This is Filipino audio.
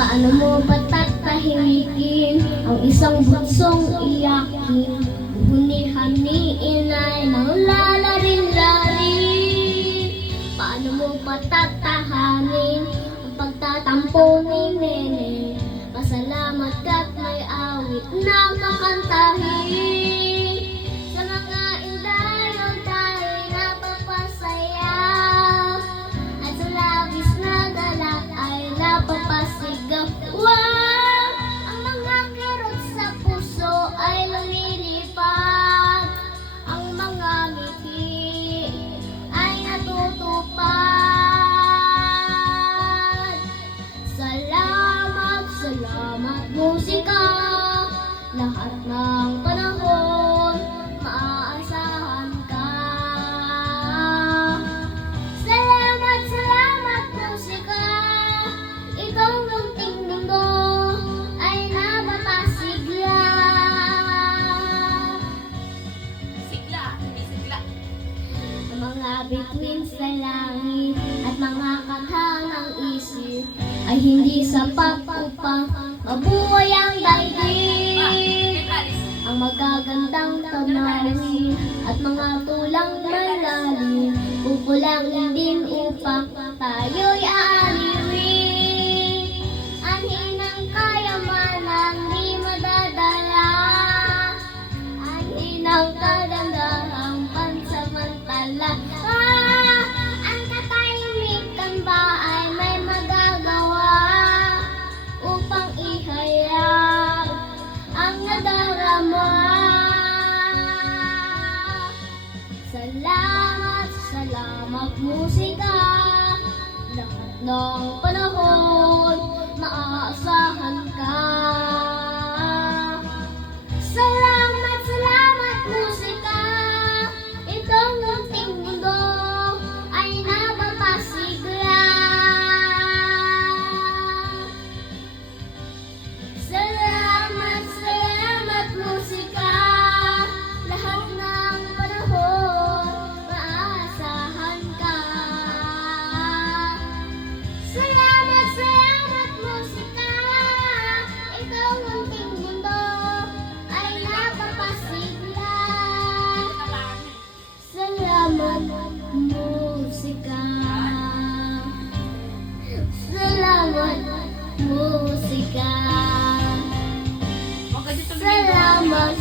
Paano mo patatahimikin ang isang bunsong iyakin? Bunihan ni inay ng lalarin-larin. Paano mo patatahanin ang pagtatampo ni nene? Pasalamat ka't may awit na kakantahin. Sa mga indayong tayo'y napapasaya, at sa labis na galak ay napapasigaw. Wow! Ang mga kirot sa puso ay lumilipad, ang mga ngiti ay natutupad. Salamat, salamat musika, lahat ng panahon maaasahan ka. Salamat, salamat musika, ikaw munting mundo ay napapasigla. Sigla, hindi sigla. Ang mga bituin sa langit at mga kathanang isip ay hindi sapat upang mabuhay ang daigdig. Ang magagandang tanawin at mga tulang malalim kukulangin din upang tayo'y aaliwin. Anhin ang kayamanang di madadala, anhin ang kadandahang pansamantala. Ang katahimikan ba ay may magagawa upang ihayag ang nadarama? Salamat, salamat musika, lahat ng panahon maaasahan ka. Salamat, salamat musika, itong munting mundo ay napapasigla. Salamat, salamat musika, lahat ng panahon maaasahan ka. Salamat, salamat musika, ikaw munting mundo ay napapasigla. Salamat musika, salamat musika, Huwag ka dito salamat.